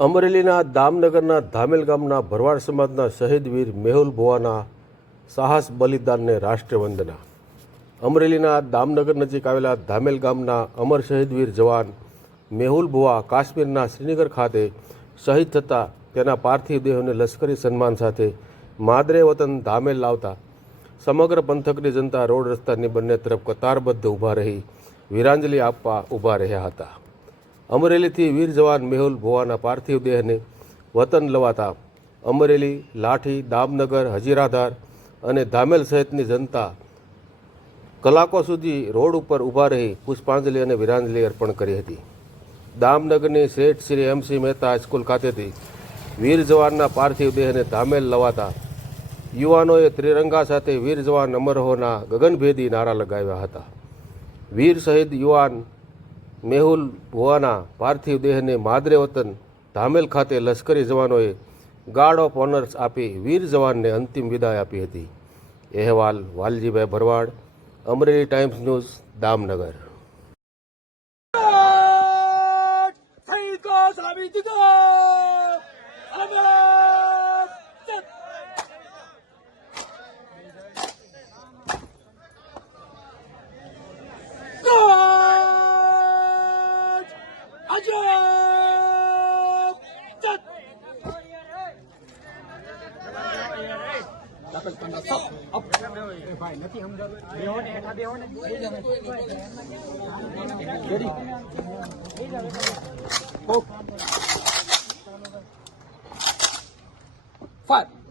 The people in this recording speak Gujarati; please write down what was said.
અમરેલીના દામનગરના ધામેલ ગામના ભરવાડ સમાજના શહીદ વીર મેહુલ ભુવાના સાહસ બલિદાનને રાષ્ટ્રવંદના અમરેલીના દામનગર નજીક આવેલા ધામેલ ગામના અમર શહીદ વીર જવાન મેહુલ ભુવા કાશ્મીરના શ્રીનગર ખાતે શહીદ થતા તેના પાર્થિવ દેહોને લશ્કરી સન્માન સાથે માદરે વતન ધામેલ લાવતા સમગ્ર પંથકની જનતા રોડ રસ્તાની બંને તરફ કતારબદ્ધ ઊભા રહી, વીરાંજલિ આપવા ઊભા રહ્યા હતા. અમરેલીથી વીર જવાન મેહુલ ભુવાના પાર્થિવ દેહને વતન લવાતા અમરેલી, લાઠી, દામનગર, હજીરાધાર અને ધામેલ સહિતની જનતા કલાકો સુધી રોડ ઉપર ઊભા રહી પુષ્પાંજલિ અને વીરાંજલિ અર્પણ કરી હતી. દામનગરની શેઠ શ્રી એમસી મહેતા હાઈસ્કૂલ ખાતેથી વીર જવાનના પાર્થિવ દેહને ધામેલ લવાતા યુવાનોએ ત્રિરંગા સાથે વીર જવાન અમર હોના ગગનભેદી નારા લગાવ્યા હતા. વીર શહીદ યુવાન મેહુલ ભુવાના પાર્થિવ દેહને માદરે વતન ધામેલ ખાતે લશ્કરી જવાનોએ ગાર્ડ ઓફ ઓનર્સ આપી વીર જવાનને અંતિમ વિદાય આપી હતી. અહેવાલ, Valjibhai Bharwad, Amreli Times News, Damnagar. Five